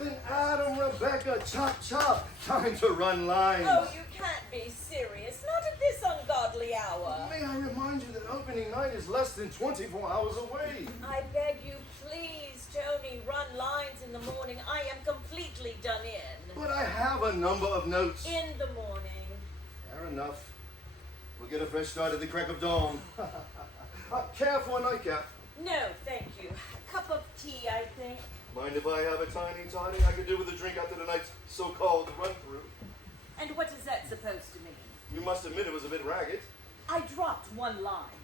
Then Adam, Rebecca, chop, chop. Time to run lines. Oh, you can't be serious. Not at this ungodly hour. May I remind you that opening night is less than 24 hours away. I beg you, please, Tony, run lines in the morning. I am completely done in. But I have a number of notes. In the morning. Fair enough. We'll get a fresh start at the crack of dawn. Care for a nightcap? No, thank you. A cup of tea, I think. Mind if I have a tiny toddy I could do with a drink after the night's so-called run-through? And what is that supposed to mean? You must admit it was a bit ragged. I dropped one line.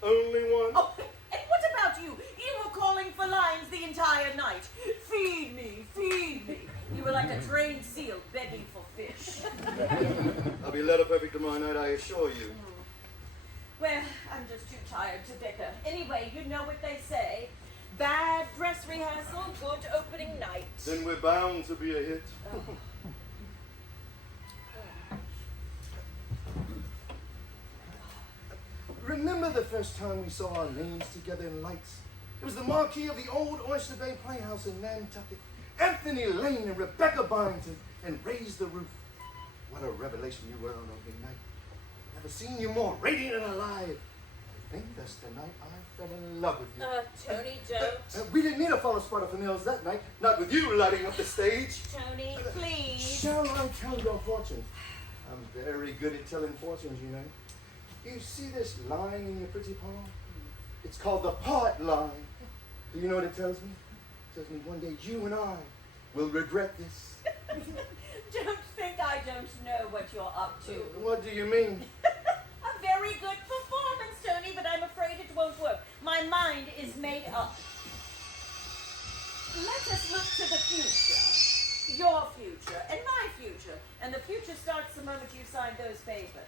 Only one? Oh, and what about you? You were calling for lines the entire night. Feed me, feed me. You were like a trained seal begging for fish. I'll be letter perfect tomorrow night, I assure you. Well, I'm just too tired to bicker. Anyway, you know what they say. Bad dress rehearsal, good opening night. Then we're bound to be a hit. Oh. Remember the first time we saw our names together in lights? It was the marquee of the old Oyster Bay Playhouse in Nantucket. Anthony Lane and Rebecca Byington and Raise the Roof. What a revelation you were on opening night. Never seen you more radiant and alive. I think that's the night I fell in love with you. Tony, don't. We didn't need a follow spotter for nails that night. Not with you lighting up the stage. Tony, please. Shall I tell your fortune? I'm very good at telling fortunes, you know. You see this line in your pretty palm? It's called the part line. Do you know what it tells me? It tells me one day you and I will regret this. Don't think I don't know what you're up to. What do you mean? A very good performance, Tony, but I'm afraid it won't work. My mind is made up. Let us look to the future. Your future and my future. And the future starts the moment you sign those papers.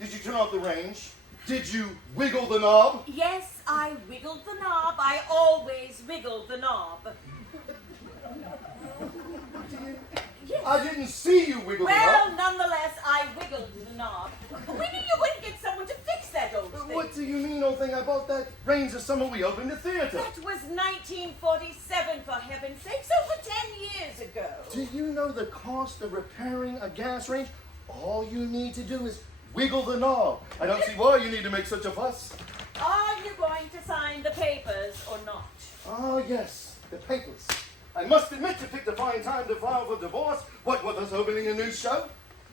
Did you turn off the range? Did you wiggle the knob? Yes, I wiggled the knob. I always wiggled the knob. Yes. I didn't see you wiggle the Well, knob. nonetheless, I wiggled the knob. We knew you wouldn't get someone to fix that old thing. What do you mean, old thing? I bought that rains the summer we opened the theater. That was 1947, for heaven's sakes, over 10 years ago. Do you know the cost of repairing a gas range? All you need to do is wiggle the knob. I don't see why you need to make such a fuss. Are you going to sign the papers or not? Ah, yes, the papers. I must admit you picked a fine time to file for divorce. What with us opening a new show?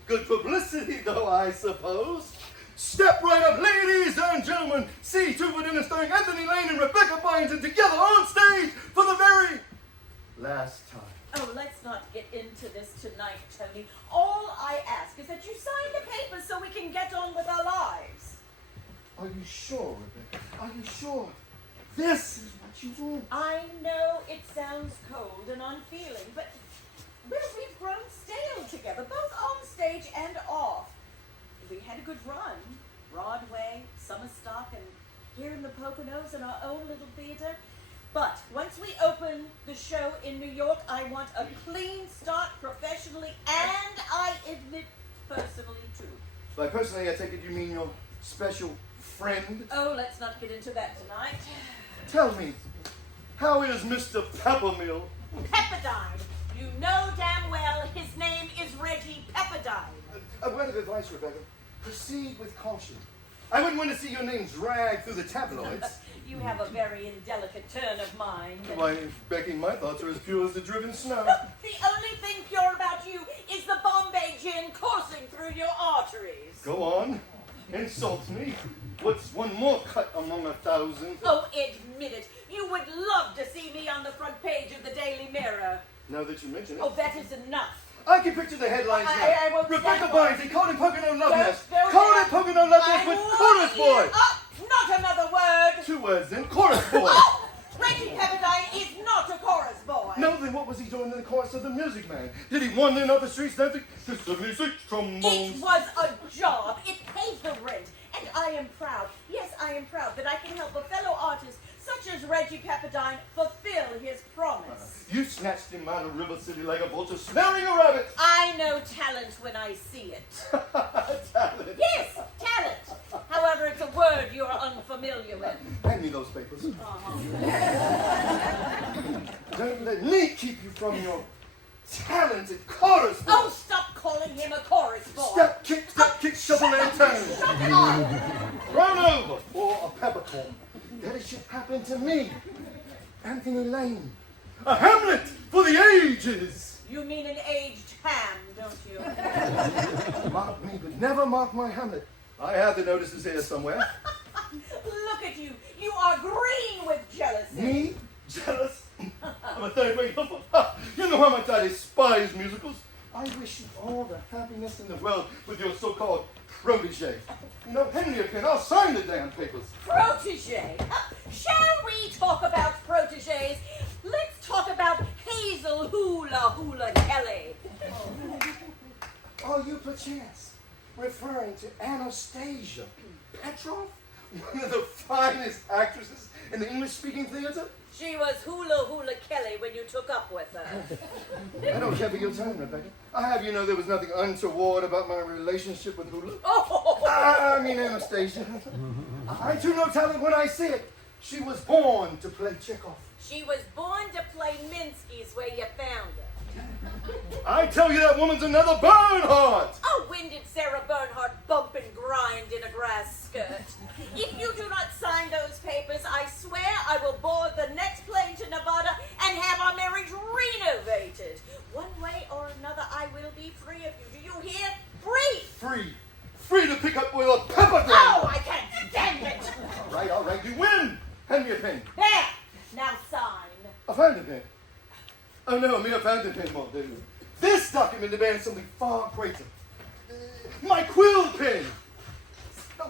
Good publicity, though, I suppose. Step right up, ladies and gentlemen. See to it in a starring Anthony Lane and Rebecca Byington together on stage for the very last time. Oh, let's not get into this tonight, Tony. All I ask is that you sign the papers so we can get on with our lives. Are you sure, Rebecca? Are you sure? This is what you want. I know it sounds cold and unfeeling, but we've grown stale together, both on stage and off. We had a good run. Broadway, summer stock, and here in the Poconos in our own little theater. But once we open the show in New York, I want a clean start professionally and, I admit, personally too. By personally, I take it you mean your special friend? Oh, let's not get into that tonight. Tell me, how is Mr. Peppermill? Pepperdine. You know damn well his name is Reggie Pepperdine. A word of advice, Rebecca. Proceed with caution. I wouldn't want to see your name dragged through the tabloids. You have a very indelicate turn of mind. Why, Becky, my thoughts are as pure as the driven snow. The only thing pure about you is the Bombay gin coursing through your arteries. Go on. Insult me. What's one more cut among 1,000? Oh, admit it. You would love to see me on the front page of the Daily Mirror. Now that you mention it. Oh, that is enough. I can picture the headlines now. I won't Rebecca stand Byington caught in Pocono Love Nest. Don't Caught in Pocono Love Nest with Chorus Boy. Not another word. 2 words then. Chorus Boy. Oh, Reggie Pepperdine is not a chorus boy. No, then what was he doing in the chorus of the Music Man? Did he wander up the streets dancing to the music trombones? It was a job. It paid the rent. And I am proud. Yes, I am proud that I can help a fellow artist such as Reggie Pepperdine fulfill his promise. You snatched him out of River City like a vulture snaring a rabbit. I know talent when I see it. Talent. Yes, talent. However, whether it's a word you're unfamiliar with. Hand me those papers. Don't let me keep you from your talented chorus boy. Oh, stop calling him a chorus boy. Step, kick, shovel, and turn. Shut up. Run over for a peppercorn. That it should happen to me, Anthony Lane. A Hamlet for the ages. You mean an aged ham, don't you? Mark me, but never mark my Hamlet. I have the notices here somewhere. Look at you. You are green with jealousy. Me? Jealous? I'm a third-rate hooper. You know how much I despise musicals. I wish you all the happiness in the world with your so-called protege. You know, Henry again, I'll sign the damn papers. Protege? Shall we talk about proteges? Let's talk about Hazel Hula Kelly. Are you perchance referring to Anastasia Petrov? One of the finest actresses in the English-speaking theater? She was Hula Kelly when you took up with her. I don't care for your tone, Rebecca. I have you know there was nothing untoward about my relationship with Hula. Oh! I mean Anastasia. I too know talent when I see it. She was born to play Chekhov. She was born to play Minsky's where you found her. I tell you that woman's another Bernhardt. Oh, when did Sarah Bernhardt bump and grind in a grass skirt? If you do not sign those papers, I swear I will board the next plane to Nevada and have our marriage renovated. One way or another, I will be free of you. Do you hear? Free! Free to pick up with a pepper gun. Oh, I can't stand it! All right, you win. Hand me a pen. There! Now sign. A fountain pen. Oh no, a mere fountain pen won't do. This document demands something far greater. My quill pen.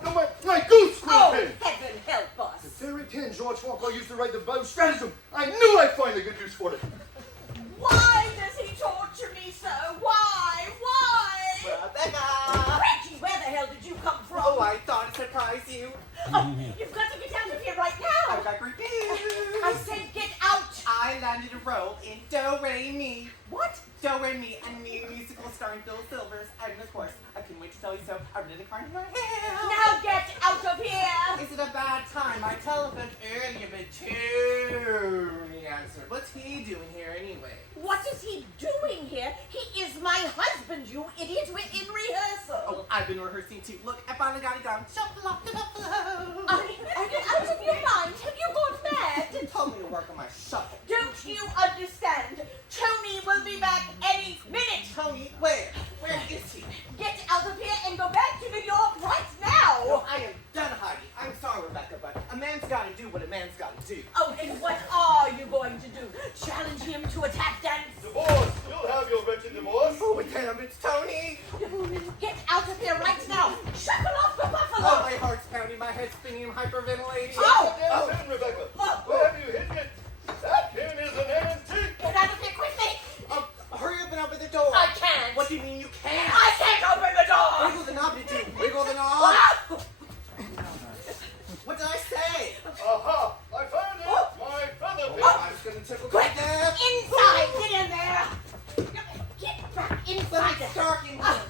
No, my goose quill Oh, pen. heaven help us. The very pen George Farquhar used to write the bow stratagem. I knew I'd find a good use for it. Why does he torture me so? Why? Rebecca! Reggie, where the hell did you come from? Oh, I thought I'd surprise you. Oh, you've got to get out of here right now. I've got great news. I said get out. I landed a role in Do Re Mi. What? Do Re Mi, a new musical starring Bill Silvers. And of course, I couldn't wait to tell you so. I really can't in my hand. Now get out of here. Is it a bad time? I telephoned earlier, but Tony answered. What's he doing here anyway? What is he doing here? He is my husband, you idiot. We're in rehearsal. Oh, I've been rehearsing too. Look, I finally got it down. Shuffle off the buffalo. Are you out of your mind? Have you gone mad? They told me to work on my shuffle. Don't you understand? Tony will be back any minute. Tony, where? Where is he? Get out of here and go back to New York right now. No, I am done hiding. I'm sorry, Rebecca, but a man's got to do what a man's got to do. Oh, and what are you going to do? Challenge him to a tap dance? Divorce. You'll have your wretched divorce. Oh, damn, it's Tony! Get out of here right now. Shuffle off the buffalo. Oh, my heart's pounding, my head's spinning, I'm hyperventilating. Oh! Damn pen, Rebecca. Where have you hidden it? That pen is an antique. Get out of here quickly. Oh, hurry up and open the door. I can't. What do you mean you can't? I can't open the door. Wiggle the knob, did you? Wiggle the knob. Ah! What did I say? Aha! I found it. My feather pen. I was going to tickle my Quick! death. Inside! Get in there! Get back But inside! it's dark in here.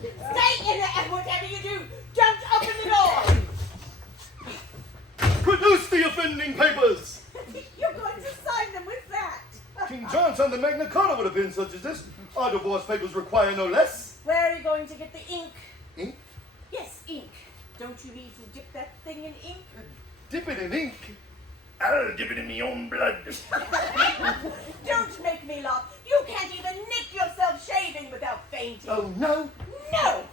Stay in there, and whatever you do, don't open the door! Produce the offending papers. You're going to sign them with that! King John's under Magna Carta would have been such as this. Our divorce papers require no less. Where are you going to get the ink? Ink? Yes, ink. Don't you need to dip that thing in ink? Dip it in ink. I'll dip it in my own blood. Don't make me laugh. You can't even nick yourself shaving without fainting. Oh, no? No!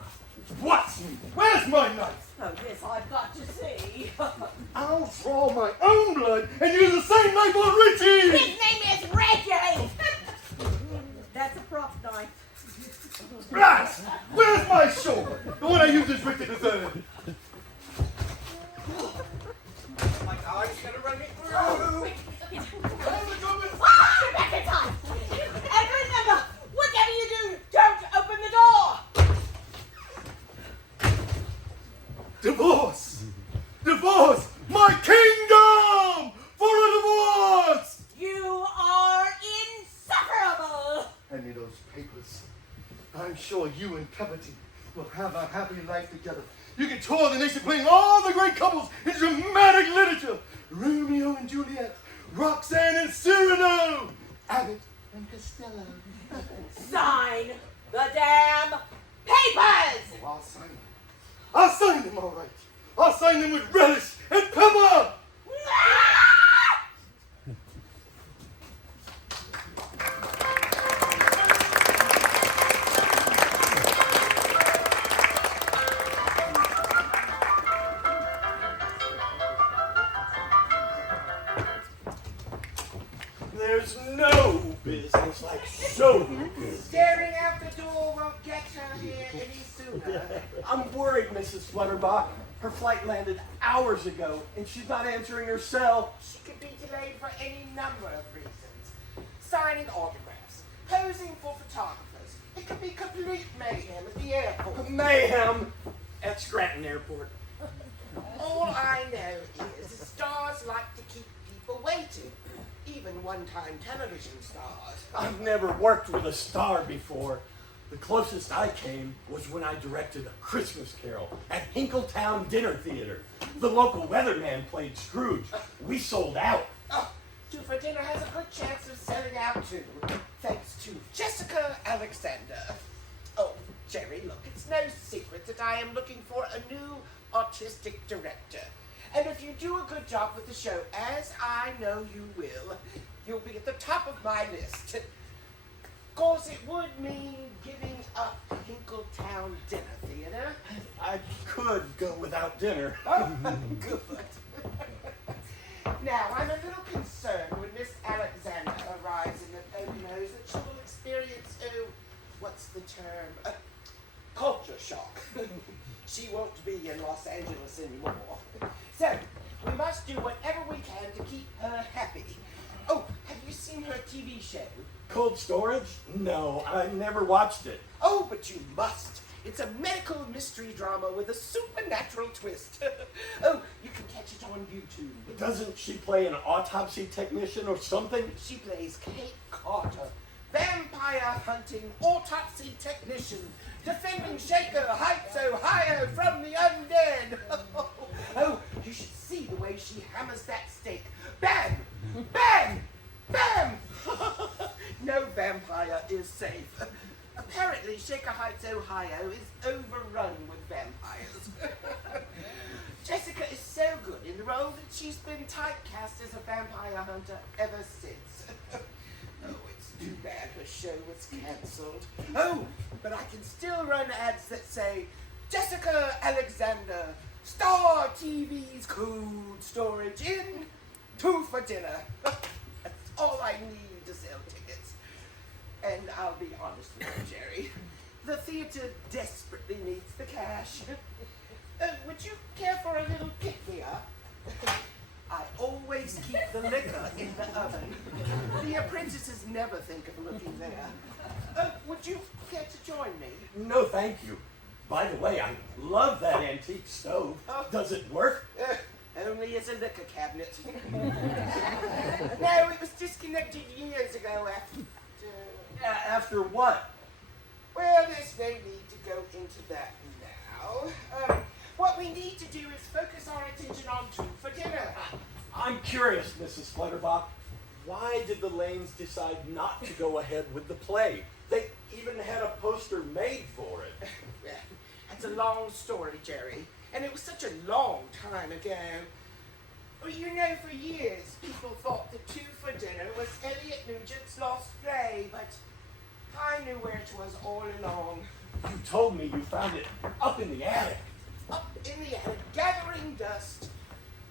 What? Where's my knife? Oh, this I've got to see. I'll draw my own blood and use the same knife on Richie! His name is Reggie! That's a prop knife. Blast! Where's my sword? The one I used as Richard III. Oh my God, he's going to run me through. Oh, back in time! And remember, whatever you do, don't open the door! Divorce! Divorce! My kingdom! For a divorce! You are insufferable! Hand me those papers. I'm sure you and Peverty will have a happy life together. You could tour the nation playing all the great couples in dramatic literature. Romeo and Juliet, Roxanne and Cyrano, Abbott and Costello. Sign the damn papers! Oh, I'll sign them. I'll sign them all right. I'll sign them with relish and pepper. There's no business like show business. Staring out the door won't get her here any sooner. I'm worried, Mrs. Flutterbok. Her flight landed hours ago, and she's not answering her cell. She could be delayed for any number of reasons. Signing autographs, posing for photographers. It could be complete mayhem at the airport. Mayhem at Scranton Airport. All I know is stars like to keep people waiting. Even one-time television stars. I've never worked with a star before. The closest I came was when I directed A Christmas Carol at Hinkletown Dinner Theater. The local weatherman played Scrooge. We sold out. Oh, Two for Dinner has a good chance of selling out too, thanks to Jessica Alexander. Oh, Jerry, look, it's no secret that I am looking for a new artistic director. And if you do a good job with the show, as I know you will, you'll be at the top of my list. Of course, it would mean giving up Hinkletown Dinner Theater. I could go without dinner. Oh, good. Now, I'm a little concerned when Miss Alexander arrives in the Poconos that she will experience, what's the term? Culture shock. She won't be in Los Angeles anymore. So, we must do whatever we can to keep her happy. Oh, have you seen her TV show? Cold Storage? No, I never watched it. Oh, but you must. It's a medical mystery drama with a supernatural twist. Oh, you can catch it on YouTube. Doesn't she play an autopsy technician or something? She plays Kate Carter, vampire hunting autopsy technician, defending Shaker Heights, Ohio from the undead. Oh, you should see the way she hammers that stake. Bam! Bam! Bam! No vampire is safe. Apparently, Shaker Heights, Ohio is overrun with vampires. Jessica is so good in the role that she's been typecast as a vampire hunter ever since. Oh, it's too bad her show was cancelled. Oh, but I can still run ads that say, Jessica Alexander, Star TV's Cold Storage in, 2 for dinner. That's all I need to sell tickets. And I'll be honest with you, Jerry. The theater desperately needs the cash. Would you care for a little pick-me-up? I always keep the liquor in the oven. The apprentices never think of looking there. Would you care to join me? No, thank you. By the way, I love that antique stove. Does it work? Only as a liquor cabinet. No, it was disconnected years ago after... After what? Well, there's no need to go into that now. What we need to do is focus our attention on 2 for dinner. I'm curious, Mrs. Flutterbok. Why did the Lanes decide not to go ahead with the play? They even had a poster made for it. That's a long story, Jerry. And it was such a long time ago. Well, you know, for years, people thought that 2 for Dinner was Elliot Nugent's lost play, but I knew where it was all along. You told me you found it up in the attic. Up in the attic, gathering dust,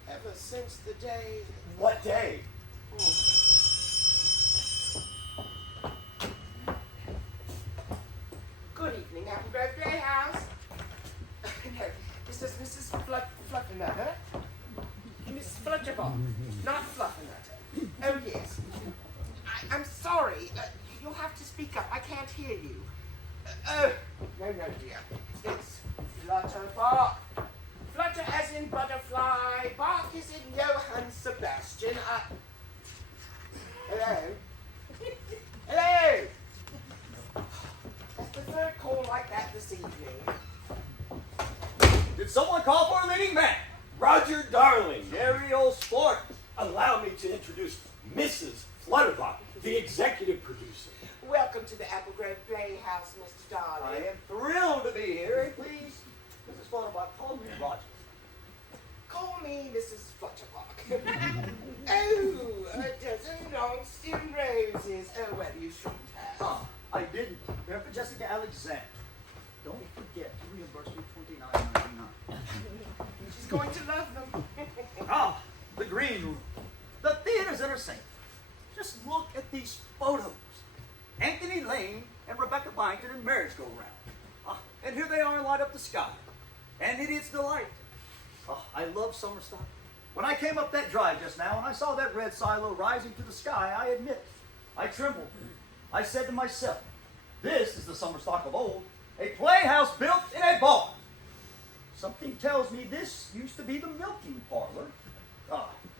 ever since the day... What day? Good evening, Apple Grove Playhouse. No, this is Mrs. Fluffernutter. Miss Flutterbok, not Fluffernutter. Oh, yes. I'm sorry. You'll have to speak up. I can't hear you. No, dear. It's Flutterbok. Flutter as in butterfly. Bach as in Johann Sebastian. Hello? Hello? That's the third call like that this evening. Could someone call for a leading man? Roger Darling, Jerry old sport. allow me to introduce Mrs. Flutterbok, the executive producer. Welcome to the Apple Grove Playhouse, Mr. I Darling. am thrilled to be here. Please, Mrs. Flutterbok, call me Roger. Call me Mrs. Flutterbok. Oh, a dozen long-stemmed roses. Oh, well, you shouldn't have. Oh, I didn't. They're for Jessica Alexander. Don't forget to reimburse me $29.99. She's going to love them. Ah, the green room. The theater's in her Saint. Just look at these photos. Anthony Lane and Rebecca Byington and Merritt go around. Ah, and here they are light up the sky. And it is delight. Oh, I love summer stock. When I came up that drive just now and I saw that red silo rising to the sky, I admit, I trembled. I said to myself, this is the summer stock of old, a playhouse built in a barn. Something tells me this used to be the milking parlor.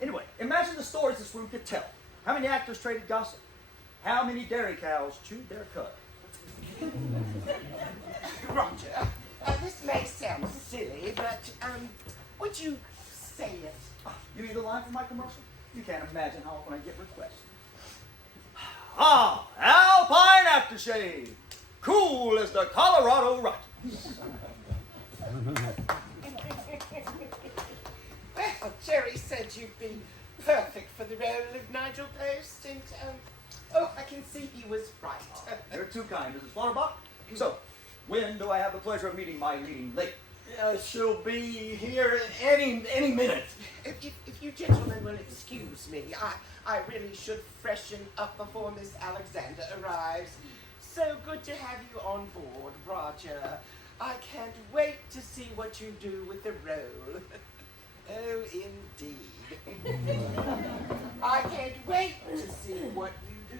Anyway, imagine the stories this room could tell. How many actors traded gossip? How many dairy cows chewed their cud? Roger, this may sound silly, but, would you say it? You need a line for my commercial? You can't imagine how often I get requests. Ah, Alpine Aftershave. Cool as the Colorado Rockies. Well, Jerry said you'd be perfect for the role of Nigel Post, and, oh, I can see he was right. You're too kind, Mrs. Flutterbok. So, when do I have the pleasure of meeting my leading lady? She'll be here any minute. If you gentlemen will excuse me, I really should freshen up before Miss Alexander arrives. So good to have you on board, Roger. I can't wait to see what you do with the role. Oh, indeed. I can't wait to see what you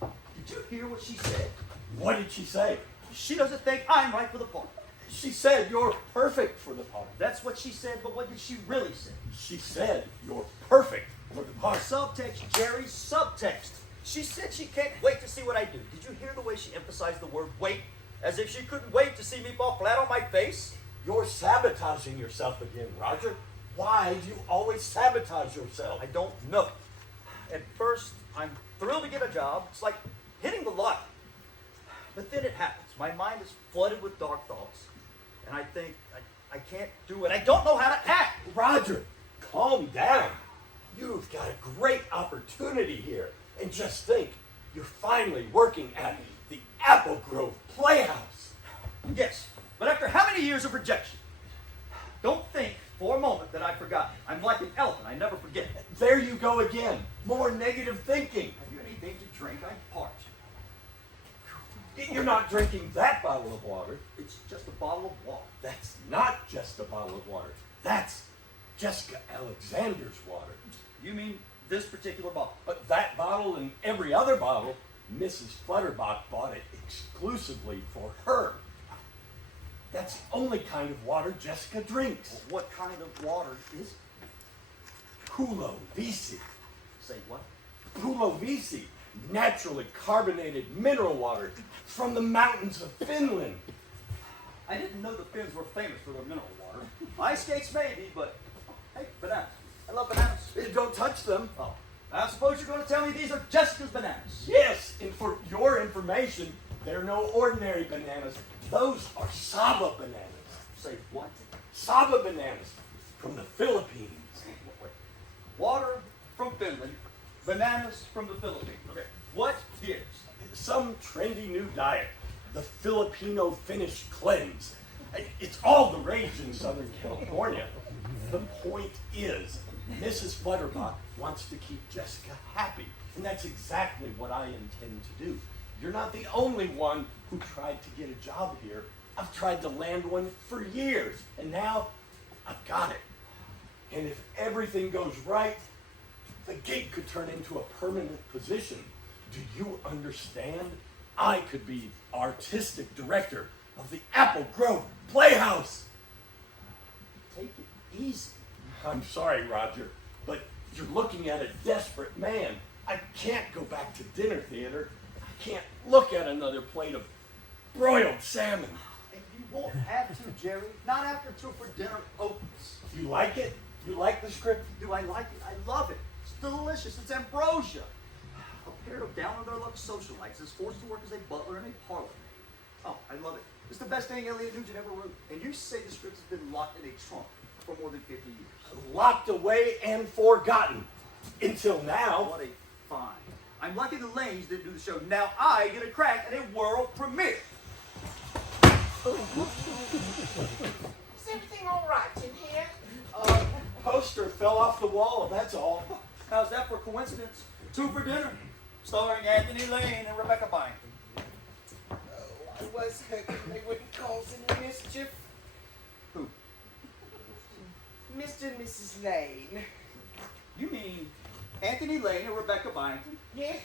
do. Did you hear what she said? What did she say? She doesn't think I'm right for the part. She said you're perfect for the part. That's what she said, but what did she really say? She said you're perfect for the part. Subtext, Jerry, subtext. She said she can't wait to see what I do. Did you hear the way she emphasized the word wait? As if she couldn't wait to see me fall flat on my face? You're sabotaging yourself again, Roger. Why do you always sabotage yourself? I don't know. At first, I'm thrilled to get a job. It's like hitting the lottery. But then it happens. My mind is flooded with dark thoughts. And I think, I can't do it. I don't know how to act. Roger, calm down. You've got a great opportunity here. And just think, you're finally working at the Apple Grove Playhouse. Yes, but after how many years of rejection? Don't think for a moment that I forgot. I'm like an elephant. I never forget. There you go again. More negative thinking. Have you anything to drink? I'm parched. You're not drinking that bottle of water. It's just a bottle of water. That's not just a bottle of water. That's Jessica Alexander's water. You mean this particular bottle? But that bottle and every other bottle, Mrs. Flutterbok bought it exclusively for her. That's the only kind of water Jessica drinks. What kind of water is it? Pulo Vici. Say what? Pulo Vici, naturally carbonated mineral water from the mountains of Finland. I didn't know the Finns were famous for their mineral water. Ice skates maybe, but hey, bananas. I love bananas. Don't touch them. Oh, I suppose you're going to tell me these are Jessica's bananas. Yes, and for your information, they're no ordinary bananas. Those are Saba bananas. Say what? Saba bananas from the Philippines. Wait. Water from Finland, bananas from the Philippines. Okay. What gives? Some trendy new diet, the Filipino-Finnish cleanse. It's all the rage in Southern California. The point is, Mrs. Flutterbok wants to keep Jessica happy, and that's exactly what I intend to do. You're not the only one who tried to get a job here. I've tried to land one for years, and now I've got it. And if everything goes right, the gig could turn into a permanent position. Do you understand? I could be artistic director of the Apple Grove Playhouse. Take it easy. I'm sorry, Roger, but you're looking at a desperate man. I can't go back to dinner theater. I can't look at another plate of broiled salmon. If you won't have to, Jerry. Not after Two for Dinner opens. You like it? You like the script? Do I like it? I love it. It's delicious. It's ambrosia. A pair of down-on-their-luck socialites is forced to work as a butler in a parlor. Oh, I love it. It's the best thing Elliot Nugent ever wrote. And you say the script has been locked in a trunk for more than 50 years. Locked away and forgotten. Until now. What a find. I'm lucky the Lanes didn't do the show. Now I get a crack at a world premiere. Is everything all right in here? Poster fell off the wall, that's all. How's that for coincidence? Two for Dinner, starring Anthony Lane and Rebecca Byington. Oh, I was hoping they wouldn't cause any mischief. Who? Mr. and Mrs. Lane. You mean Anthony Lane and Rebecca Byington? Yes.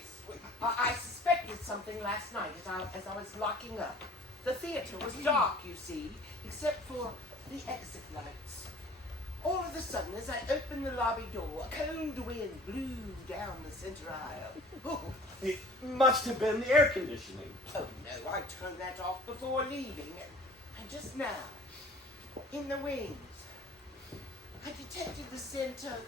I suspected something last night as I was locking up. The theater was dark, you see, except for the exit lights. All of a sudden, as I opened the lobby door, a cold wind blew down the center aisle. Oh, It must have been the air conditioning. oh no, I turned that off before leaving. And just now, in the wings, I detected the scent of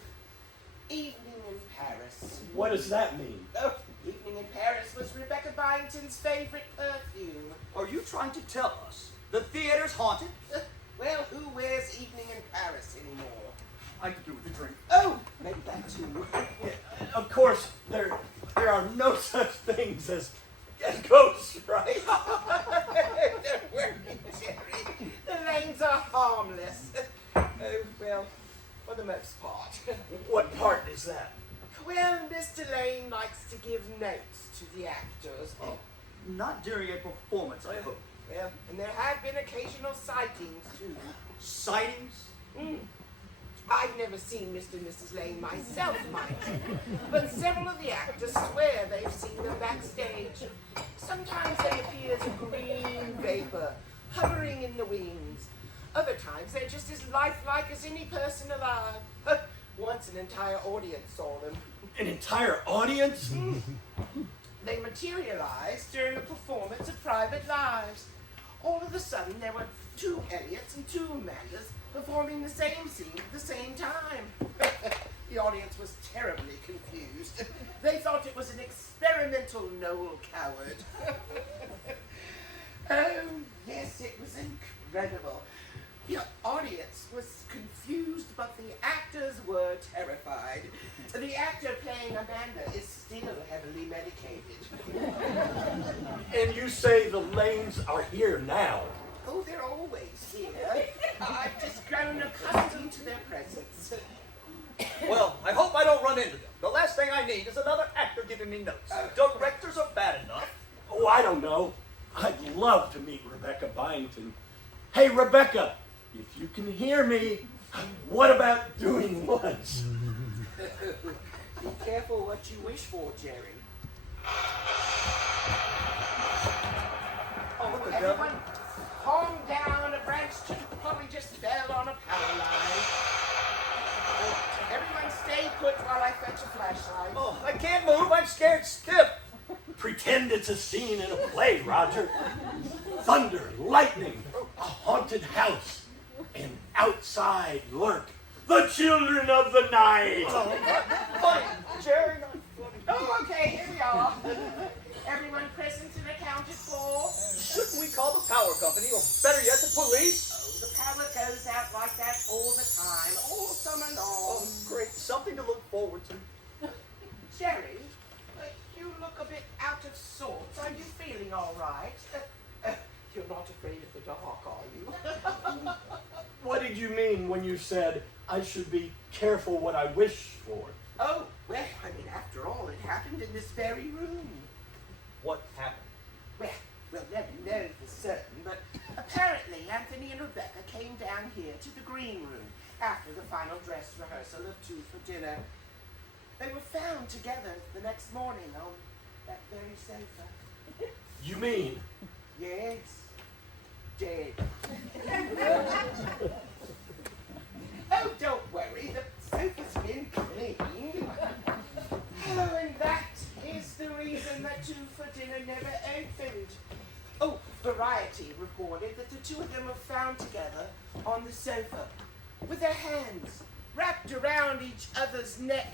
Evening in Paris. What does that mean? Oh, Evening in Paris was Rebecca Byington's favorite perfume. Are you trying to tell us the theater's haunted? Well, who wears Evening in Paris anymore? I could do with a drink. Oh, maybe that too. Of course, there are no such things as ghosts, right? Don't worry, Jerry. The Lanes are harmless. Oh, well, for the most part. What part is that? Well, Mr. Lane likes to give notes to the actors. Oh, not during a performance, I hope. Well, and there have been occasional sightings, too. Sightings? I've never seen Mr. and Mrs. Lane myself, mind you, but several of the actors swear they've seen them backstage. Sometimes they appear as a green vapor, hovering in the wings. Other times they're just as lifelike as any person alive. Once an entire audience saw them. An entire audience? They materialized during a performance of Private Lives. All of a sudden, there were two Elliots and two Amandas performing the same scene at the same time. The audience was terribly confused. They thought it was an experimental Noel Coward. Oh, yes, it was incredible. The audience was confused, but the actors were terrified. The actor playing Amanda is still heavily medicated. And you say the Lanes are here now? Oh, they're always here. I've just grown accustomed to their presence. Well, I hope I don't run into them. The last thing I need is another actor giving me notes. Directors are bad enough. Oh, I don't know. I'd love to meet Rebecca Byington. Hey, Rebecca, if you can hear me, what about doing lunch? Be careful what you wish for, Jerry. Oh, what the Everyone, devil? calm down. A branch probably just fell on a power line. Everyone stay put while I fetch a flashlight. Oh, I can't move. I'm scared stiff. Pretend it's a scene in a play, Roger. Thunder, lightning, a haunted house, and outside lurk the children of the night. Oh, not funny. Jerry, not funny. Oh, okay, here we are. Everyone present and accounted for. Shouldn't we call the power company, or better yet, the police? Oh, the power goes out like that all the time, all summer long. Oh, great. Something to look forward to. Jerry, you look a bit out of sorts. Are you feeling all right? You're not afraid of the dark, are you? What did you mean when you said I should be careful what I wish for? Oh, well, I mean, after all, it happened in this very room. What happened? Well, we'll never know for certain, but apparently Anthony and Rebecca came down here to the green room after the final dress rehearsal of Two for Dinner. They were found together the next morning on that very sofa. You mean? Yes, dead. Oh, don't worry, the sofa's been cleaned. Oh, and that is the reason that Two for Dinner never opened. Oh, Variety reported morning that the two of them were found together on the sofa, with their hands wrapped around each other's neck,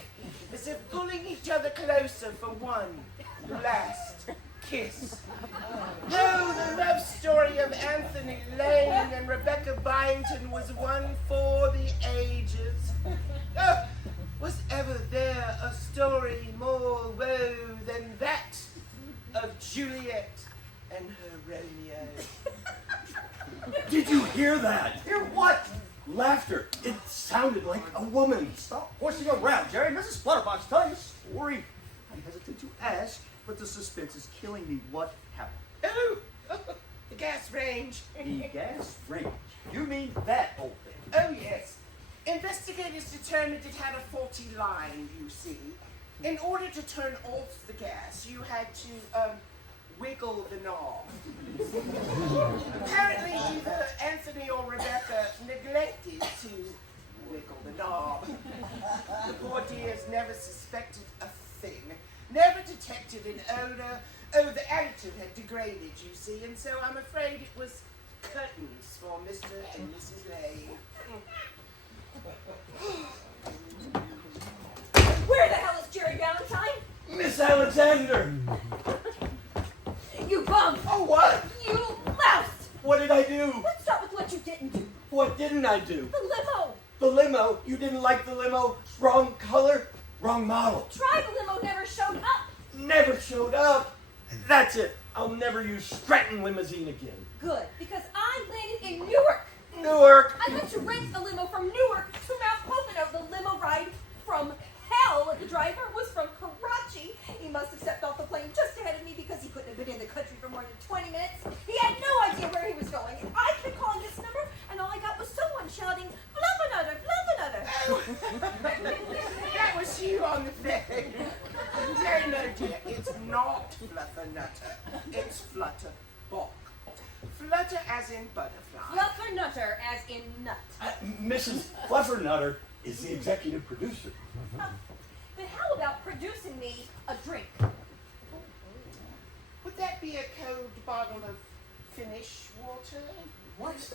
as if pulling each other closer for one last kiss. No, the love story of Anthony Lane and Rebecca Byington was one for the ages. Was ever there a story more woe than that of Juliet and her Romeo? Did you hear that? Hear what? Laughter. It sounded like a woman. Stop horsing around, Jerry. Mrs. Flutterbok's telling a story. I hesitate to ask, but the suspense is killing me. What happened? Oh, the gas range. The gas range. You mean that old thing? Oh, yes. Investigators determined it had a faulty line, you see. In order to turn off the gas, you had to, wiggle the knob. Apparently, either Anthony or Rebecca neglected to wiggle the knob. The poor dears never suspected a thing, never detected an odor. Oh, the additive had degraded, you see, and so I'm afraid it was curtains for Mr. and Mrs. Lane. Where the hell is Jerry Valentine? Miss Alexander! You bum! Oh, what? You louse! What did I do? Let's start with what you didn't do. What didn't I do? The limo! The limo. You didn't like the limo? Wrong color, wrong model. Try the limo never showed up. Never showed up. That's it. I'll never use Stratton limousine again. Good, because I landed in Newark. Newark. I went to rent a limo from Newark to Mount Pocono. The limo ride from hell. The driver was from Karachi. He must have stepped off the plane just ahead of me because he couldn't have been in the country for more than 20 minutes. He had no idea where he was going. And I kept calling this number, and all I got was someone shouting, "Fluffernutter, Fluffernutter." That was you on the thing. No, dear, it's not Fluffernutter. It's Flutterbok. Flutter as in butterfly. Fluffernutter as in nut. Mrs. Fluffernutter is the executive producer. Then how about producing me a drink? Would that be a cold bottle of Finnish water? What's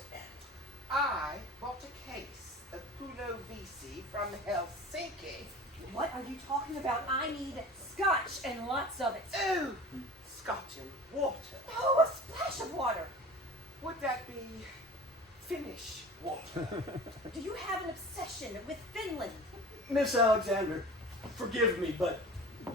I bought a case of Pulo Vici from Helsinki. What are you talking about? I need scotch and lots of it. Oh, scotch and water. Oh, a splash of water. Would that be Finnish water? Do you have an obsession with Finland? Miss Alexander, forgive me, but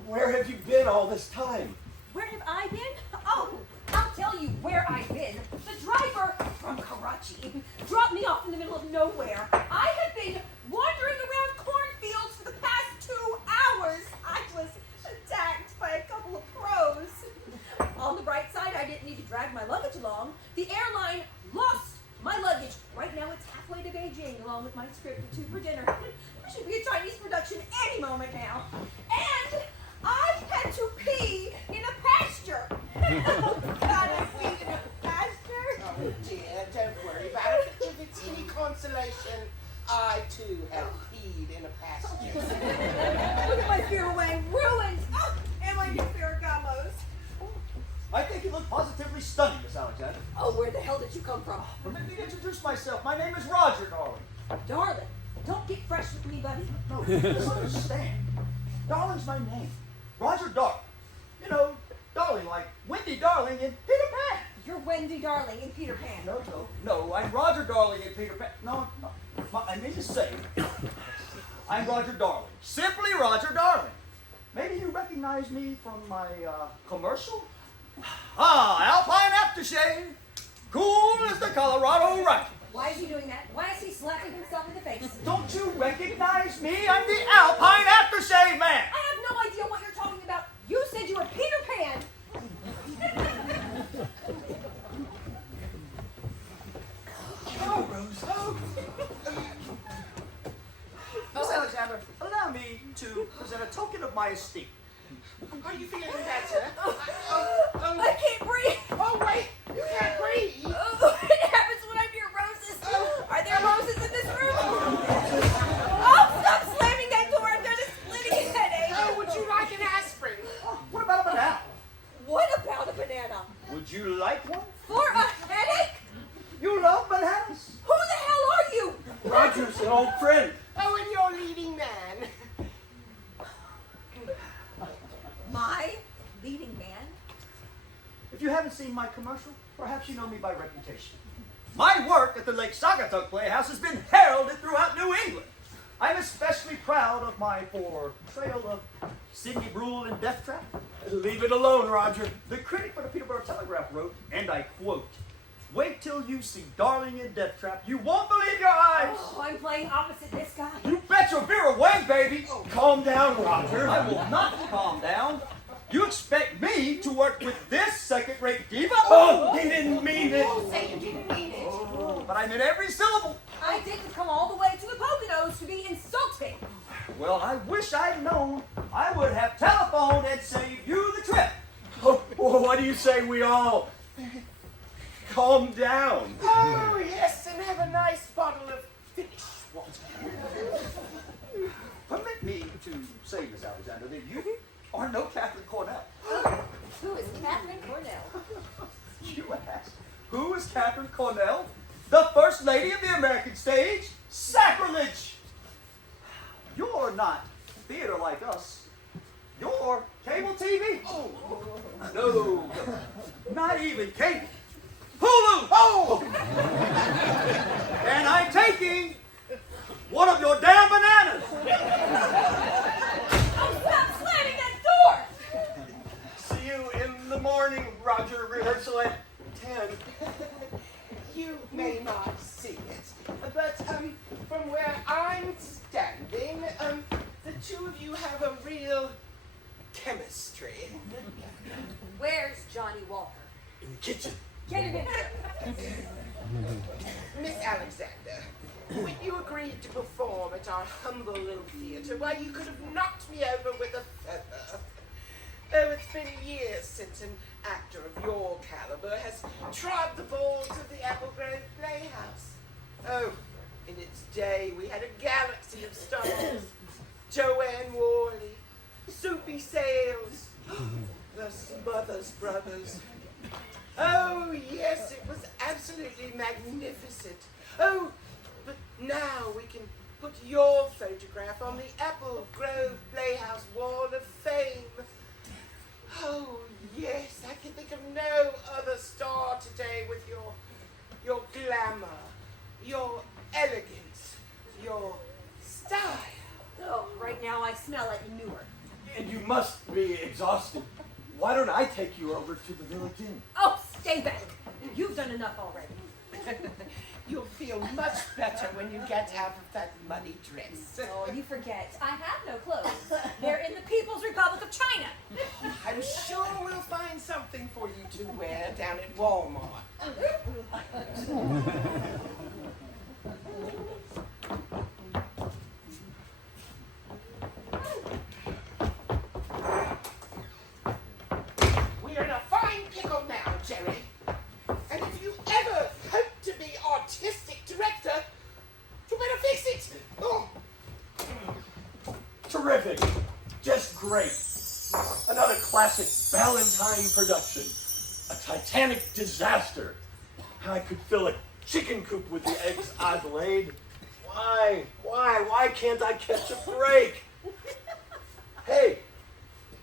where have you been all this time? Where have I been? Oh, I'll tell you where I've been. The driver from Karachi dropped me off in the middle of nowhere. I have been wandering around cornfields for the past 2 hours. I was attacked by a couple of crows. On the bright side, I didn't need to drag my luggage along. The airline lost my luggage. Right now, it's halfway to Beijing, along with my script for 2 for dinner. There should be a Chinese production any moment now. And I've had to pee in a pasture. Oh, God, I peed in a pasture. Oh dear, don't worry about it. If it's any consolation, I too have peed in a pasture. Look at my Ferroway ruins. Oh, and my new Ferragamos. I think you look positively stunning, Miss Alexander. Oh, where the hell did you come from? Permit me to introduce myself. My name is Roger, darling. Darling, don't get fresh with me, buddy. No, misunderstand. Darling's my name. Roger Darling. You know, Darling like Wendy Darling in Peter Pan. You're Wendy Darling in Peter Pan. No, I'm Roger Darling in Peter Pan. No. I mean to say, I'm Roger Darling. Simply Roger Darling. Maybe you recognize me from my commercial? Alpine aftershave. Cool as the Colorado Rocky. Why is he doing that? Why is he slapping himself in the face? Don't you recognize me? I'm the Alpine aftershave man. I have no idea what you're talking about. You said you were Peter Pan. Oh, Rose. Oh. Miss Alexander, allow me to present a token of my esteem. Are you feeling better? I can't breathe. Oh, wait, you can't breathe. Oh, it happens when I'm near roses. Are there roses in this room? Oh, stop slamming that door. I've got a splitting headache. Oh, would you like an aspirin? What about a banana? What about a banana? Would you like one? For a headache? haven't seen my commercial, perhaps you know me by reputation. My work at the Lake Saugatuck Playhouse has been heralded throughout New England. I'm especially proud of my portrayal of Sidney Brule in Death Trap. Leave it alone, Roger. The critic for the Peterborough Telegraph wrote, and I quote, "Wait till you see Darling in Death Trap. You won't believe your eyes." Oh, I'm playing opposite this guy. You bet your beer away, baby. Calm down, Roger. I will not calm down. You expect me to work with this second-rate diva? Oh, he didn't mean it. Say you didn't mean it. But I meant every syllable. I didn't come all the way to the Poconos to be insulting. Well, I wish I'd known. I would have telephoned and saved you the trip. Oh, well, what do you say we all calm down? Oh, yes, and have a nice bottle of Finnish water. Permit me to say, Miss Alexander, that you are no Catherine Cornell. Who is Catherine Cornell? You ask, who is Catherine Cornell? The First Lady of the American Stage? Sacrilege! You're not theater like us. You're cable TV. Oh, no, not even cable. Hulu! Oh! And I'm taking one of your damn bananas. Oh, stop slamming that door! See you in the morning, Roger. Rehearsal at 10. You may not see it, but from where I'm standing, the two of you have a real chemistry. Where's Johnny Walker? In the kitchen. Get him in here. Miss Alexander, when you agreed to perform at our humble little theater, why, you could have knocked me over with a feather. Oh, it's been years since an actor of your caliber has trod the balls of the Apple Grove Playhouse. Oh, in its day, we had a galaxy of stars. Joanne Worley, Soupy Sales, the Smothers Brothers. Oh, yes, it was absolutely magnificent. Oh, but now we can put your photograph on the Apple Grove Playhouse Wall of Fame. Oh, yes, I can think of no other star today with your glamour, your elegance, your style. Oh, right now I smell like manure. And you must be exhausted. Why don't I take you over to the Village Inn? Oh, stay back. You've done enough already. You'll feel much better when you get out of that muddy dress. Oh, you forget. I have no clothes. They're in the People's Republic of China. I'm sure we'll find something for you to wear down at Walmart. We're in a fine pickle now, Jerry. And if you ever hope to be artistic director, you better fix it. Oh. Terrific. Just great. Another classic Valentine production. A Titanic disaster. I could fill a chicken coop with the eggs I've laid. Why can't I catch a break? Hey,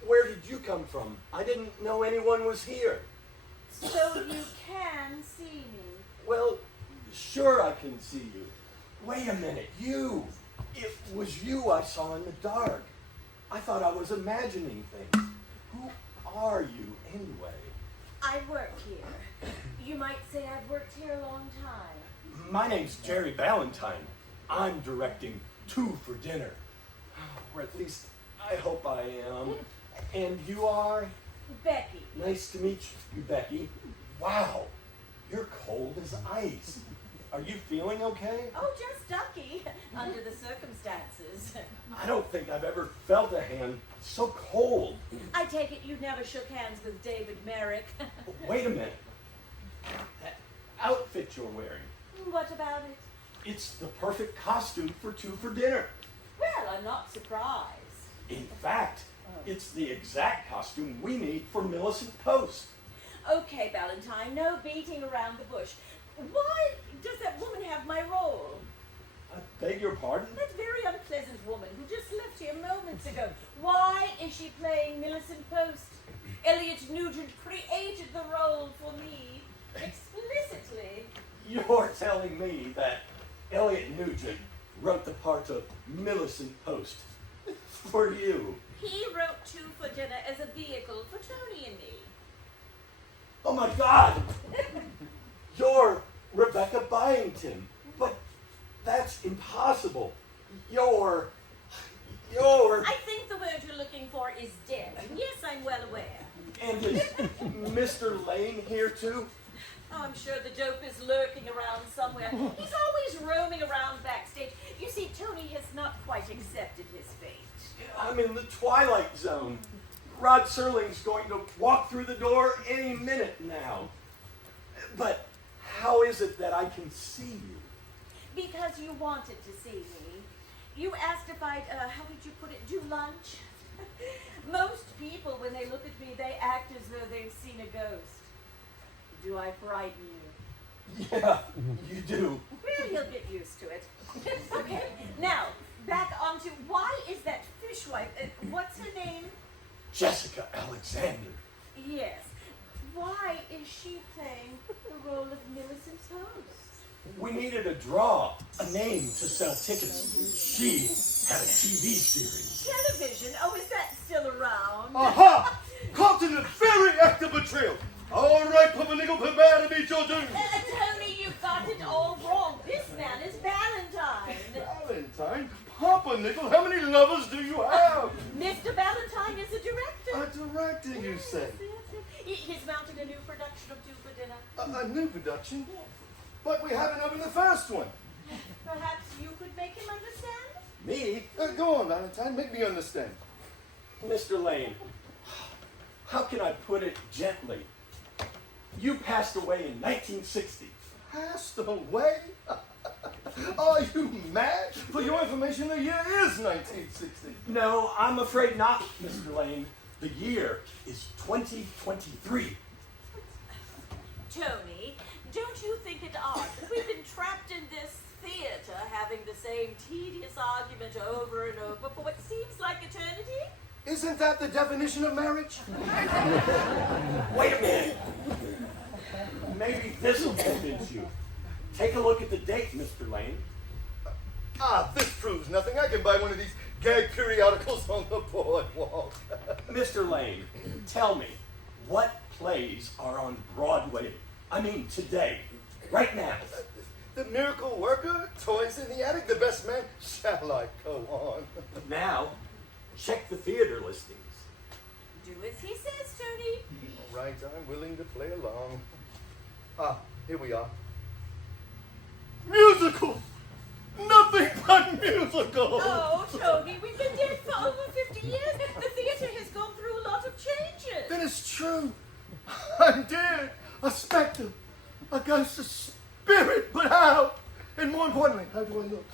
where did you come from? I didn't know anyone was here. So you can see me. Well, sure I can see you. Wait a minute, you. It was you I saw in the dark. I thought I was imagining things. Who are you anyway? I work here. You might say I've worked here a long time. My name's Jerry Ballantyne. I'm directing Two for Dinner. Or at least I hope I am. And you are? Becky. Nice to meet you, Becky. Wow, you're cold as ice. Are you feeling okay? Oh, just ducky, under the circumstances. I don't think I've ever felt a hand so cold. I take it you never shook hands with David Merritt. Wait a minute. That outfit you're wearing, What about it? it's the perfect costume for Two for Dinner. Well, I'm not surprised. In fact, it's the exact costume we need for Millicent Post. Okay, Ballantyne, no beating around the bush. Why does that woman have my role? I beg your pardon? That very unpleasant woman who just left here moments ago. Why is she playing Millicent Post? Elliot Nugent created the role for me explicitly. You're telling me that Elliot Nugent wrote the part of Millicent Post for you? He wrote Two for Dinner as a vehicle for Tony and me. Oh my God! You're Rebecca Byington. But that's impossible. You're... I think the word you're looking for is dead. Yes, I'm well aware. And is Mr. Lane here too? Oh, I'm sure the dope is lurking around somewhere. He's always roaming around backstage. You see, Tony has not quite accepted his fate. I'm in the Twilight Zone. Rod Serling's going to walk through the door any minute now. But how is it that I can see you? Because you wanted to see me. You asked if I'd, how did you put it, do lunch? Most people, when they look at me, they act as though they've seen a ghost. Do I frighten you? Yeah, you do. Well, you'll get used to it. Okay, now, back onto, why is that fishwife, what's her name? Jessica Alexander. Yes. Why is she playing the role of Millicent's host? We needed a draw, a name to sell tickets. She had a TV series. Television? Oh, is that still around? Aha! Caught in a very active betrayal. All right, Pumpernickel, prepare to meet your doom. Tony, you got it all wrong. This man is Valentine. Valentine? Pumpernickel, how many lovers do you have? Mr. Valentine is a director. A director, you say? He's mounting a new production of Two for Dinner. A new production? But we haven't opened the first one. Perhaps you could make him understand? Me? Go on, Valentine, make me understand. Mr. Lane, how can I put it gently? You passed away in 1960. Passed away? Are you mad? For your information, the year is 1960. No, I'm afraid not, Mr. Lane. The year is 2023. Tony, don't you think it odd that we've been trapped in this theater having the same tedious argument over and over for what seems like eternity? Isn't that the definition of marriage? Wait a minute. Maybe this will convince you. Take a look at the date, Mr. Lane. This proves nothing. I can buy one of these gag periodicals on the boardwalk. Mr. Lane, tell me, what plays are on Broadway? I mean, today, right now. The Miracle Worker, Toys in the Attic, The Best Man. Shall I go on? Now, check the theater listings. Do as he says, Tony. All right, I'm willing to play along. Here we are. Musicals! Nothing but musicals! Oh, Tony, we've been dead for over 50 years. The theater has gone through a lot of changes. That is true. I'm dead. A specter. A ghost, a spirit. But how? And more importantly, how do I look?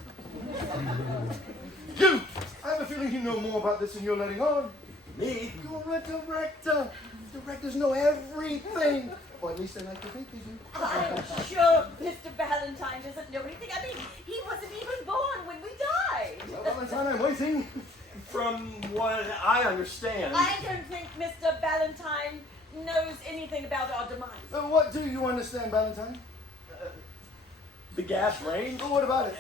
You! I have a feeling you know more about this than you're letting on. Me? You're a director. Directors know everything. Or at least they like to think they do. I'm sure Mr. Valentine doesn't know anything. I mean, he wasn't even born when we died. Well, Valentine, I'm waiting. From what I understand... I don't think Mr. Valentine knows anything about our demise. What do you understand, Valentine? The gas range? What about it?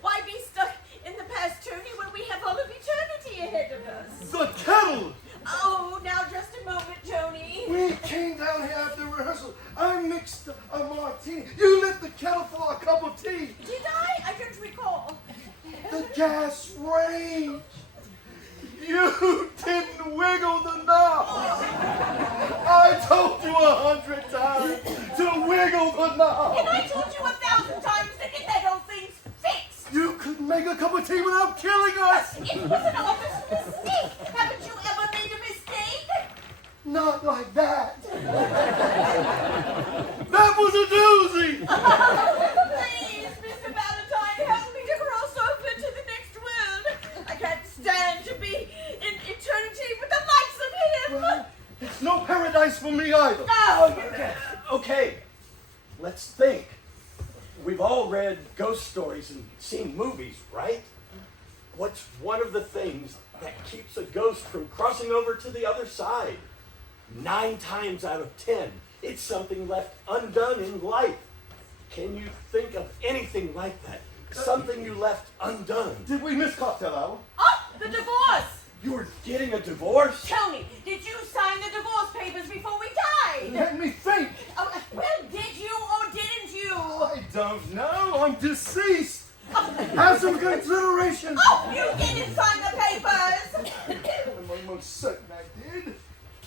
Why be stuck in the past, Tony, when we have all of eternity ahead of us? The kettle! Oh, now just a moment, Tony. We came down here after rehearsal. I mixed a martini. You lit the kettle for a cup of tea. Did I? I don't recall. The gas range. You didn't wiggle the knob. I told you 100 times to wiggle the knob. And I told you 1,000 times to get that old thing fixed. You could make a cup of tea without killing us. It was an honest mistake. Haven't you ever made a mistake? Not like that. That was a doozy. Please, Mr. Valentine, help me to cross over to the next world. I can't stand to be in eternity with the likes of him. Well, it's no paradise for me either. Oh, you can. Okay, let's think. We've all read ghost stories and seen movies, right? What's one of the things that keeps a ghost from crossing over to the other side? 9 times out of 10, it's something left undone in life. Can you think of anything like that? Something you left undone. Did we miss cocktail hour? Oh, the divorce! You were getting a divorce? Tony, did you sign the divorce papers before we died? Let me think. Oh, well, did you or didn't you? I don't know. I'm deceased. Have some consideration. Oh, you didn't sign the papers! I'm almost certain I did.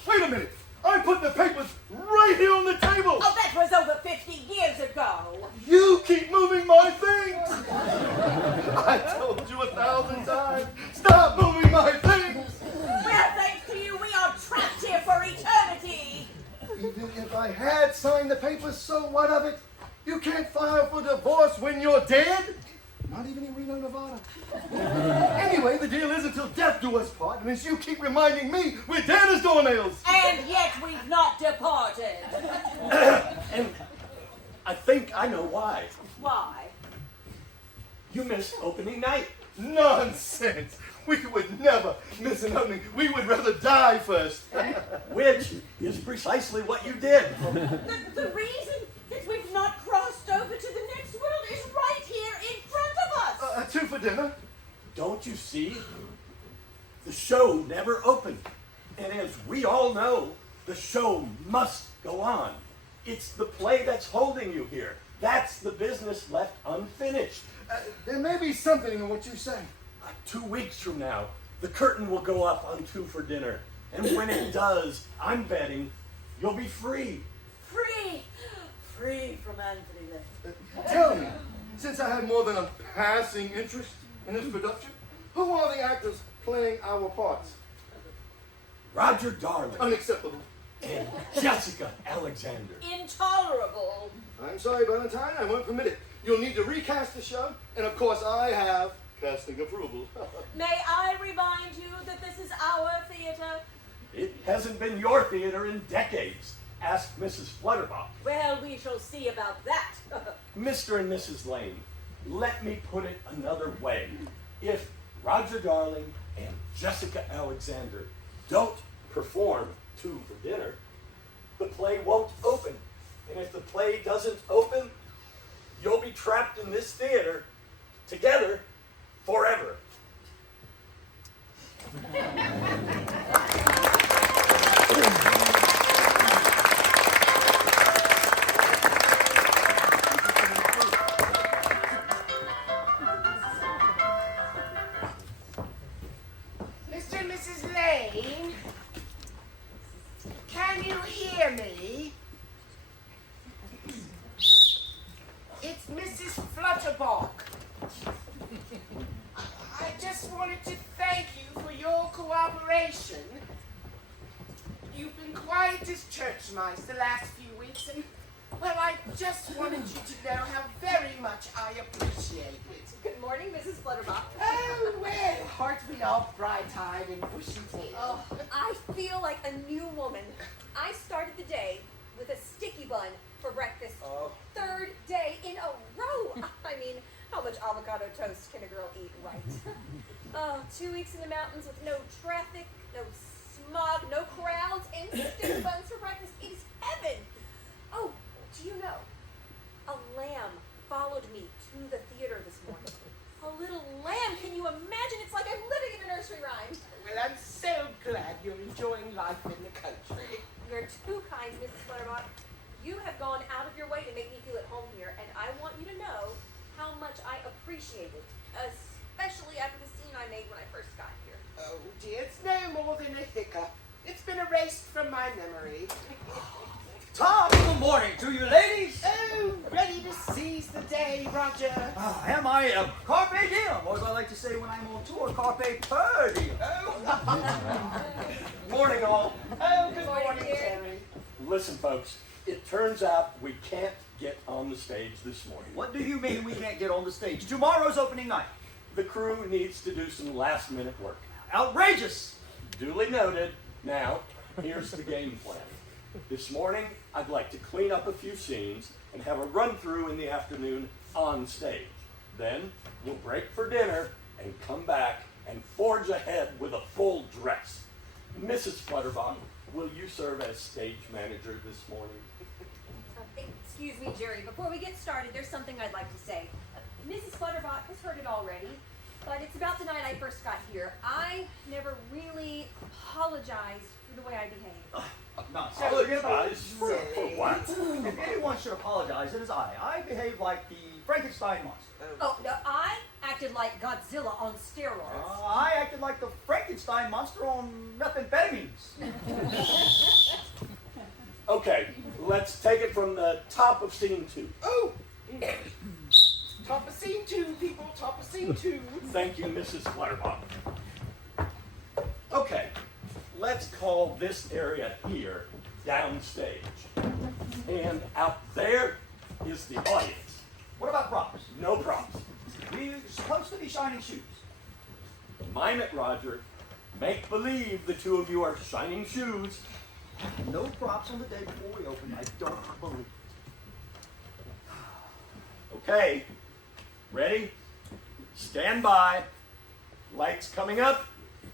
Wait a minute. I put the papers right here on the table. Oh, that was over 50 years ago. You keep moving my things. I told you 1,000 times. Stop moving my things. Well, thanks to you, we are trapped here for eternity. Even if I had signed the papers, so what of it? You can't file for divorce when you're dead. Not even in Reno, Nevada. Anyway, the deal is until death do us part, and as you keep reminding me, we're dead as doornails. And yet we've not departed. And I think I know why. Why? You missed opening night. Nonsense. We would never miss an opening. We would rather die first. Which is precisely what you did. The reason that we've not crossed over to the next world is right here in front of us. 2 for dinner. Don't you see? The show never opened. And as we all know, the show must go on. It's the play that's holding you here. That's the business left unfinished. There may be something in what you say. 2 weeks from now, the curtain will go up on 2 for dinner. And when it does, I'm betting you'll be free. Free. Free from Anthony Lane. Tell me, since I have more than a passing interest in this production, who are the actors playing our parts? Roger Darling Unacceptable. and Jessica Alexander. Intolerable. I'm sorry, Valentine, I won't permit it. You'll need to recast the show, and of course I have casting approval. May I remind you that this is our theater? It hasn't been your theater in decades. Ask Mrs. Flutterbok. Well, we shall see about that. Mr. and Mrs. Lane, let me put it another way. If Roger Darling and Jessica Alexander don't perform 2 for dinner, the play won't open. And if the play doesn't open, you'll be trapped in this theater together forever. Mr. and Mrs. Lane, can you hear me? It's Mrs. Flutterbok. I just wanted to thank you for your cooperation. You've been quiet as church mice the last few weeks, and, well, I just wanted you to know how very much I appreciate it. Good morning, Mrs. Flutterbok. Oh, well, aren't we all bright-eyed and bushy-tailed? Oh, I feel like a new woman. I started the day with a sticky bun for breakfast. Oh. 3rd day in a row. I mean, how much avocado toast can a girl eat, right? 2 weeks in the mountains with no traffic, no smog, no crowds, and sticky buns for breakfast. It is heaven. Oh, do you know? A lamb followed me to the theater this morning. A little lamb. Can you imagine? It's like I'm living in a nursery rhyme. Well, I'm so glad you're enjoying life in the country. You're too kind, Mrs. Flutterbok. You have gone out of your way to make me feel at home here, and I want you to know how much I appreciate it, especially after the scene I made when I first got here. Oh, dear, it's no more than a hiccup. It's been erased from my memory. Top of the morning to you, ladies. Oh, ready to seize the day, Roger. Am I carpe diem, or as I like to say when I'm on tour, carpe per diem. Morning, all. Oh, good Morning, morning, dear. Terry. Listen, folks, it turns out we can't get on the stage this morning. What do you mean we can't get on the stage? Tomorrow's opening night. The crew needs to do some last-minute work. Outrageous. Duly noted. Now, here's the game plan. This morning, I'd like to clean up a few scenes and have a run-through in the afternoon on stage. Then, we'll break for dinner and come back and forge ahead with a full dress. Mrs. Flutterbok, will you serve as stage manager this morning? Excuse me, Jerry. Before we get started, there's something I'd like to say. Mrs. Flutterbok has heard it already, but it's about the night I first got here. I never really apologized for the way I behaved. Apologize for what? If anyone should apologize, it is I. I behaved like the Frankenstein monster. Oh, no, I acted like Godzilla on steroids. I acted like the Frankenstein monster on methamphetamines. Okay, let's take it from the top of scene 2. Oh! Top of scene 2, people, top of scene 2. Thank you, Mrs. Flutterbok. Okay, let's call this area here downstage. And out there is the audience. What about props? No props. We're supposed to be shining shoes. Mime it, Roger. Make believe the two of you are shining shoes. No props on the day before we open. I don't believe it. Okay, ready? Stand by. Lights coming up.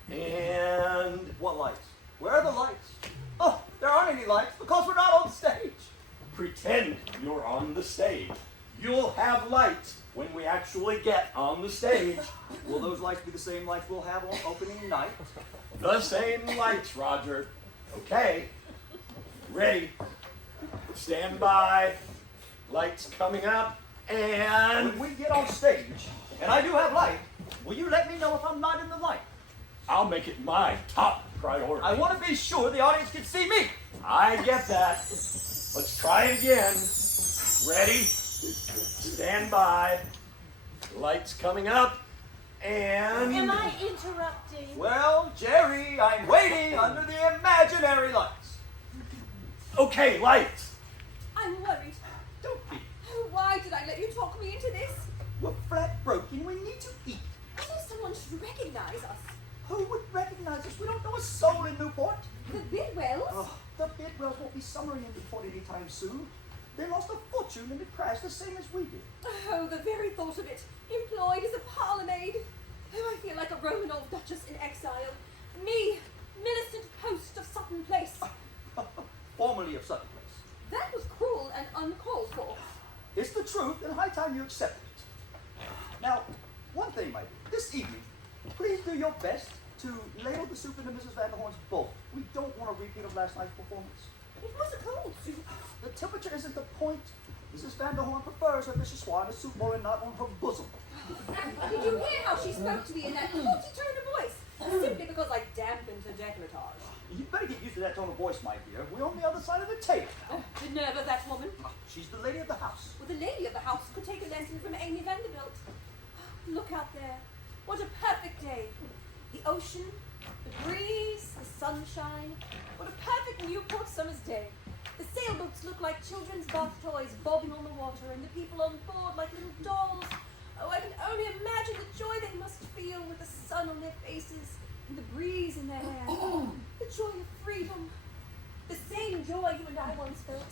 And What lights? Where are the lights? Oh, there aren't any lights because we're not on stage. pretend you're on the stage. You'll have lights when we actually get on the stage. Will those lights be the same lights we'll have on opening night? The same lights, Roger. Okay. Ready. Stand by. Lights coming up. And When we get on stage, and I do have light, will you let me know if I'm not in the light? I'll make it my top priority. I want to be sure the audience can see me. I get that. Let's try it again. Ready? Stand by. Lights coming up. And Am I interrupting? Well, Jerry, I'm waiting under the imaginary lights. okay, lights. I'm worried. Don't be. Why did I let you talk me into this? We're flat broken. We need to eat. I know someone should recognize us. Who would recognize us? We don't know a soul in Newport. The Bidwells? Oh, the Bidwells won't be summering in Newport anytime soon. They lost a fortune in the crash the same as we did. Oh, the very thought of it. Employed as a parlour maid. Oh, I feel like a Roman old duchess in exile. Me, Millicent Post of Sutton Place. Formerly of Sutton Place. That was cruel and uncalled for. It's the truth, and high time you accept it. Now, one thing, my dear. This evening, please do your best to ladle the soup into Mrs. Vanderhorn's bowl. We don't want a repeat of last night's performance. It was a cold soup. The temperature isn't the point. Mrs. Vanderhorn prefers her vichyssoise in a soup bowl and not on her bosom. Did you hear how she spoke to me in that haughty tone of voice? Simply because I dampened her decolletage. You better get used to that tone of voice, my dear. We're on the other side of the table. Oh, the nerve of that woman. She's the lady of the house. Well, the lady of the house could take a lesson from Amy Vanderbilt. Look out there. What a perfect day. The ocean, the breeze, the sunshine. What a perfect Newport summer's day. The sailboats look like children's bath toys bobbing on the water, and the people on board like little dolls. Oh, I can only imagine the joy they must feel with the sun on their faces and the breeze in their hair. The joy of freedom. The same joy you and I once felt.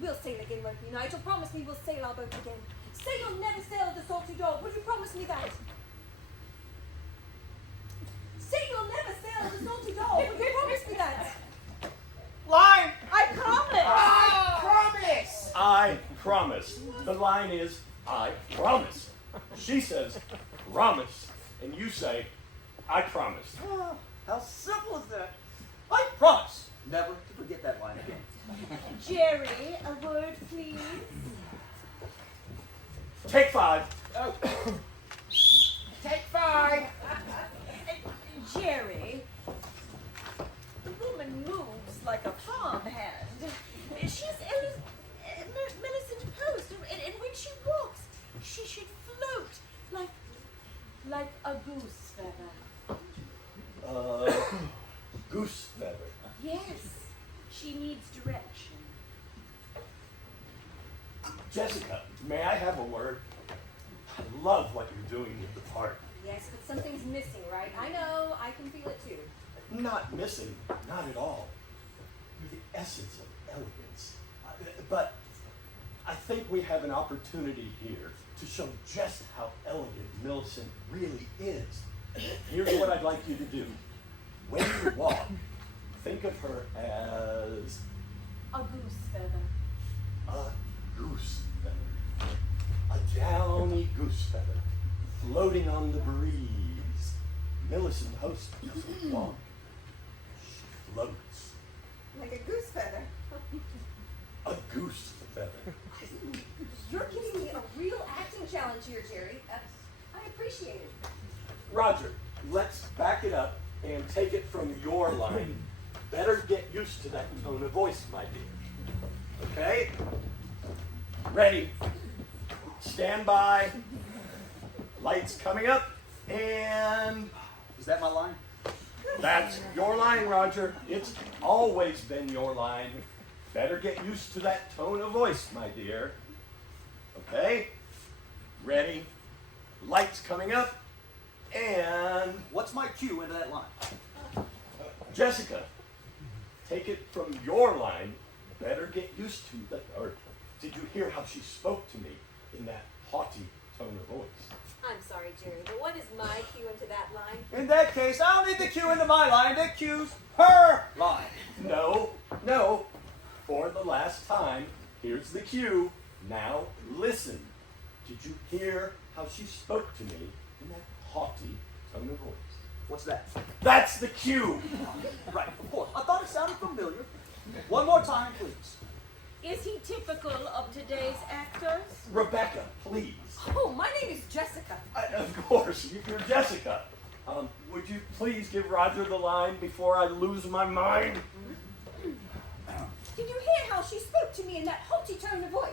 We'll sail again, won't we, Nigel? Promise me we'll sail our boat again. Say you'll never sail the Salty Dog. Would you promise me that? Say you'll never sail the Salty Dog. Would you promise me that? Line! I promise. I promise! I promise. The line is, I promise. She says, promise. And you say, I promise. Ah, how simple is that? I promise never to forget that line again. Jerry, a word, please. Take 5. Oh. Take 5. Jerry, the woman moves like a farmhand. She's Millicent Post, and when she walks, she should float like a goose feather. Goose feather. Yes, she needs direction. Jessica, may I have a word? I love what you're doing with the part. Yes, but something's missing, right? I know. I can feel it too. Not missing, not at all. You're the essence of elegance. But I think we have an opportunity here to show just how elegant Millicent really is. Here's what I'd like you to do. When you walk, think of her as A goose feather. a goose feather. A downy goose feather floating on the breeze. Millicent Host doesn't walk. She floats. Like a goose feather. A goose feather. You're giving me a real acting challenge here, Jerry. I appreciate it. Roger, let's back it up and take it from your line. Better get used to that tone of voice, my dear. Okay? Ready. Stand by. Lights coming up. And Is that my line? that's your line, Roger. It's always been your line. Better get used to that tone of voice, my dear. Okay? Ready. Lights coming up. And What's my cue into that line? Jessica, take it from your line. Better get used to that. Or did you hear how she spoke to me in that haughty tone of voice? I'm sorry, Jerry, but what is my cue into that line? In that case, I don't need the cue into my line. The cue's her line. No, no. For the last time, here's the cue. Now listen. Did you hear how she spoke to me in that haughty tone of voice? What's that? That's the cue. Right, of course. I thought it sounded familiar. One more time, please. Is he typical of today's actors? Rebecca, please. Oh, my name is Jessica. Of course, you're Jessica. Would you please give Roger the line before I lose my mind? Did you hear how she spoke to me in that haughty tone of voice?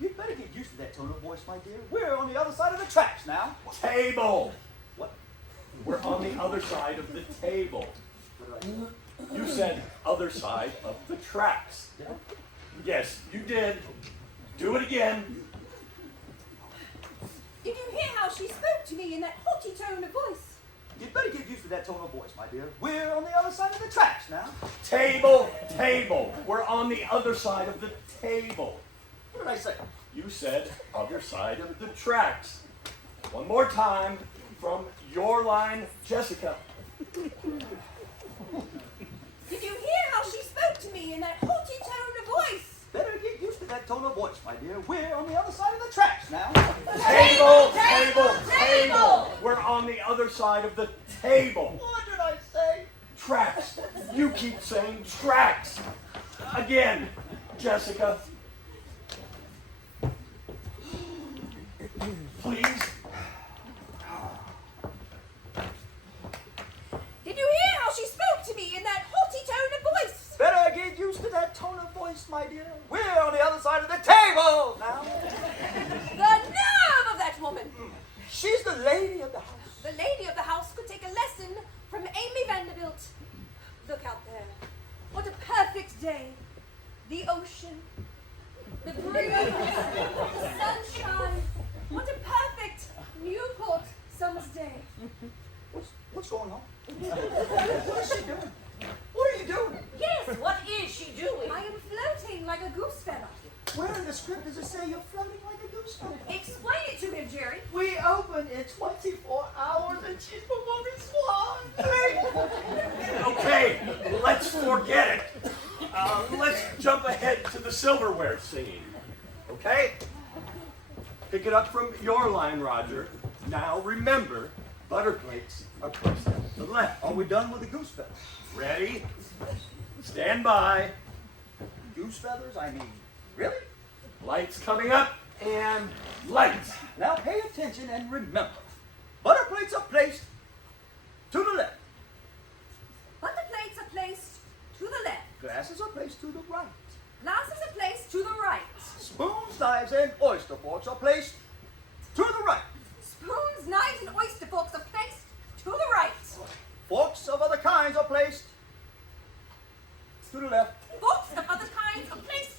You'd better get used to that tone of voice, my dear. We're on the other side of the tracks now. Table. What? We're on the other side of the table. What did I say? You said other side of the tracks. Did I? Yes, you did. Do it again. Did you hear how she spoke to me in that haughty tone of voice? You'd better get used to that tone of voice, my dear. We're on the other side of the tracks now. Table, table. We're on the other side of the table. What did I say? You said other side of the tracks. One more time from your line, Jessica. Did you hear how she spoke to me in that haughty tone of voice? Better get used to that tone of voice, my dear. We're on the other side of the tracks now. Table, table, table. We're on the other side of the table. What did I say? Tracks. You keep saying tracks. Again, Jessica. Please. Did you hear how she spoke to me in that haughty tone of voice? Better get used to that tone of voice, my dear. We're on the other side of the table now. The nerve of that woman! She's the lady of the house. The lady of the house could take a lesson from Amy Vanderbilt. Look out there. What a perfect day. The ocean, the breeze, the sunshine. What a perfect Newport summer's day. What's going on? What is she doing? What are you doing? Yes, what is she doing? I am floating like a goose feather. Where in the script does it say you're floating like a goose feather? Explain it to him, Jerry. We open in 24 hours and she's performing swan. Okay, let's forget it. Let's jump ahead to the silverware scene. Okay? Pick it up from your line, Roger. Now remember, butter plates are placed at the left. Are we done with the goose feathers? Ready? Stand by. Goose feathers? I mean, really? Lights coming up and lights. Now pay attention and remember, butter plates are placed to the left. Butter plates are placed to the left. Glasses are placed to the right. Glasses are placed to the right. Spoons, knives, and oyster forks are placed to the right. Spoons, knives, and oyster forks are placed to the right. Forks of other kinds are placed to the left. Forks of other kinds are placed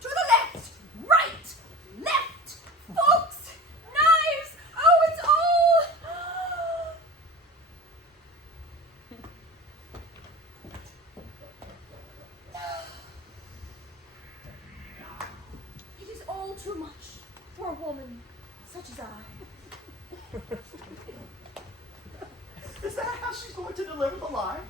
to the left. Right. Left. Forks. Knives. Oh, it's all... It is all too much for a woman such as I. Is that how she's going to deliver the line?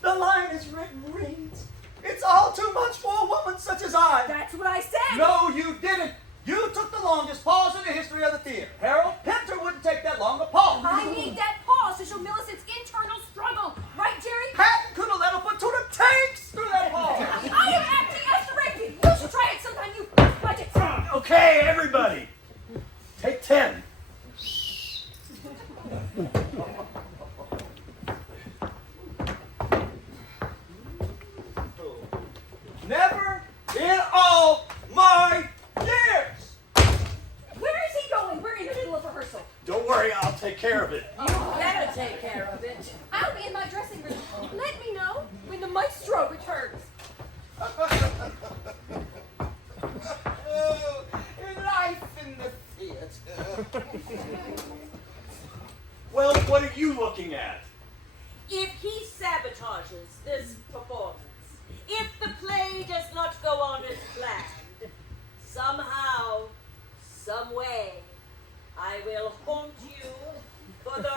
The line is written reads, "It's all too much for a woman such as I." That's what I said. No, you didn't. You took the longest pause in the history of the theater. Harold Pinter wouldn't take that long a pause. I need that pause to show Millicent's internal struggle. Right, Jerry? Patton could have let her put two of the tanks through that pause. I am acting as directed. You should try it sometime, you budget. Okay, everybody. Take 10. Never in all my years. Where is he going? We're in the middle of rehearsal. Don't worry, I'll take care of it. You better take care of it. I'll be in my dressing room. Let me know when the maestro returns. Oh, life in the theater. Well, what are you looking at? If he sabotages this performance, if the play does not go on as planned, somehow, some way, I will haunt you for the